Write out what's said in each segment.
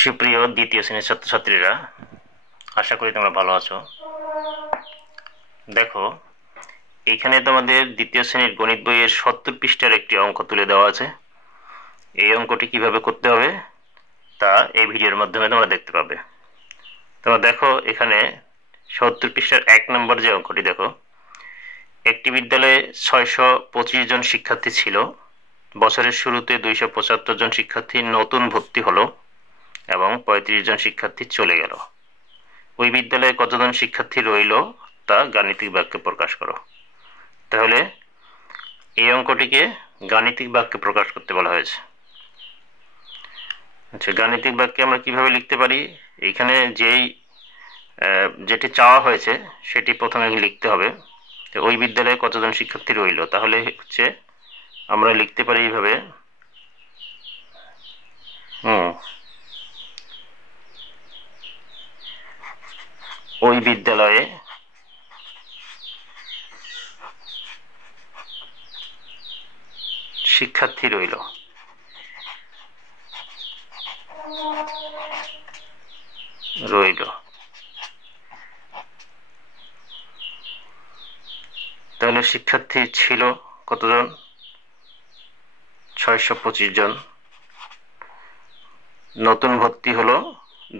সুপ্রিয় দ্বিতীয় শ্রেণীর ছাত্রছাত্রীরা, আশা করি তোমরা ভালো আছো। দেখো, এইখানে তোমাদের দ্বিতীয় শ্রেণীর গণিত বইয়ের 70 পৃষ্ঠার একটি অঙ্ক তুলে দেওয়া আছে। এই অঙ্কটি কিভাবে করতে হবে তা এই ভিডিওর মাধ্যমে তোমরা দেখতে পাবে। তোমরা দেখো, এখানে 70 পৃষ্ঠার 1 নম্বর যে অঙ্কটি দেখো, একটি বিদ্যালয়ে 625 জন শিক্ষার্থী ছিল। বছরের শুরুতে 275 জন শিক্ষার্থী নতুন ভর্তি হলো এবং 35 জন শিক্ষার্থী চলে গেল। ওই বিদ্যালয়ে কতজন শিক্ষার্থী রইল তা গাণিতিক বাক্যে প্রকাশ করো। তাহলে এই অঙ্কটিকে গাণিতিক বাক্যে প্রকাশ করতে বলা হয়েছে। আচ্ছা, গাণিতিক বাক্যে আমরা কিভাবে লিখতে পারি? এইখানে যেটি চাওয়া হয়েছে সেটি প্রথমে লিখতে হবে। ওই বিদ্যালয়ে কতজন শিক্ষার্থী রইল, তাহলে হচ্ছে আমরা লিখতে পারি এইভাবে, ওই বিদ্যালয়ে শিক্ষার্থী রইল। তাহলে শিক্ষার্থী ছিল কতজন? 625 জন। নতুন ভর্তি হলো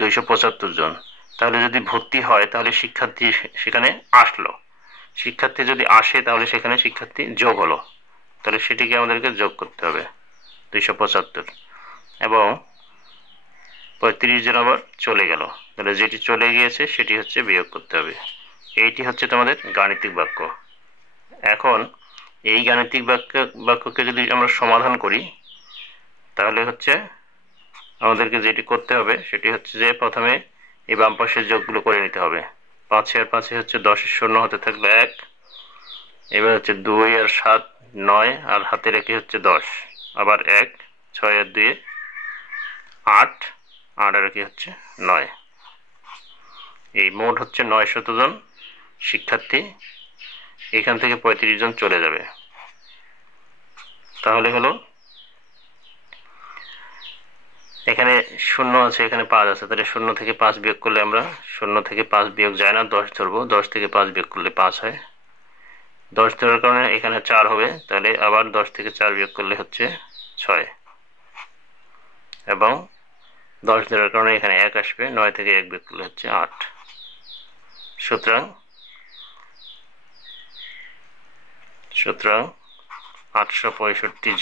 275 জন। তাহলে যদি ভর্তি হয় তাহলে শিক্ষার্থী সেখানে আসলো। শিক্ষার্থী যদি আসে তাহলে সেখানে শিক্ষার্থী যোগ হলো। তাহলে সেটিকে আমাদেরকে যোগ করতে হবে 275, এবং 35 জন আবার চলে গেল। তাহলে যেটি চলে গিয়েছে সেটি হচ্ছে বিয়োগ করতে হবে। এইটি হচ্ছে তোমাদের গাণিতিক বাক্য। এখন এই গাণিতিক বাক্যকে যদি আমরা সমাধান করি তাহলে হচ্ছে আমাদেরকে যেটি করতে হবে সেটি হচ্ছে যে প্রথমে এই বাম পাশের যোগগুলো করে নিতে হবে। 5 আর 5 হচ্ছে 10 এর শূন্য হাতে থাকবে 1, এবার হচ্ছে 2 আর 7 9, আর হাতে রেখে হচ্ছে 10, আবার 1, 6 আর 2 8, 8 আর রেখে হচ্ছে 9। এই মোট হচ্ছে 900 জন শিক্ষার্থী। এখান থেকে 35 জন চলে যাবে। তাহলে হলো, এখানে শূন্য আছে, এখানে 5 আছে, তাহলে 0 থেকে 5 বিয়োগ করলে আমরা 0 থেকে 5 বিয়োগ যায় না, 10 ধরবো। 10 থেকে 5 বিয়োগ করলে 5 হয়। 10 ধরার কারণে এখানে 4 হবে, তাহলে আবার 10 থেকে 4 বিয়োগ করলে হচ্ছে 6, এবং 10 ধরার কারণে এখানে 1 আসবে, 9 থেকে 1 বিয়োগ করলে হচ্ছে 8। সুতরাং 865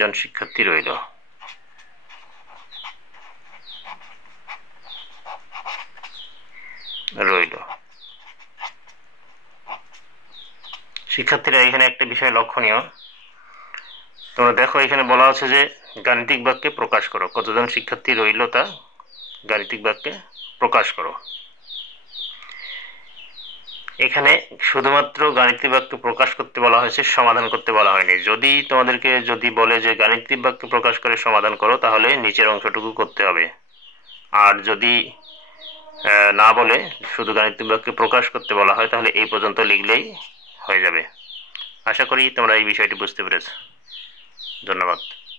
জন শিক্ষার্থী রইল। শিক্ষার্থীরা, এখানে একটা বিষয় লক্ষণীয়। তোমরা দেখো, এখানে বলা আছে যে গাণিতিক বাক্যে প্রকাশ করো। কতজন শিক্ষার্থী রইল তা গাণিতিক বাক্যে প্রকাশ করো। এখানে শুধুমাত্র গাণিতিক বাক্য প্রকাশ করতে বলা হয়েছে, সমাধান করতে বলা হয়নি। যদি তোমাদেরকে বলে যে গাণিতিক বাক্য প্রকাশ করে সমাধান করো, তাহলে নিচের অংশটুকু করতে হবে। আর যদি না বলে শুধু গাণিতিক বাক্য প্রকাশ করতে বলা হয়, তাহলে এই পর্যন্ত লিখলেই হয়ে যাবে। আশা করি তোমরা এই বিষয়টি বুঝতে পেরেছো। ধন্যবাদ।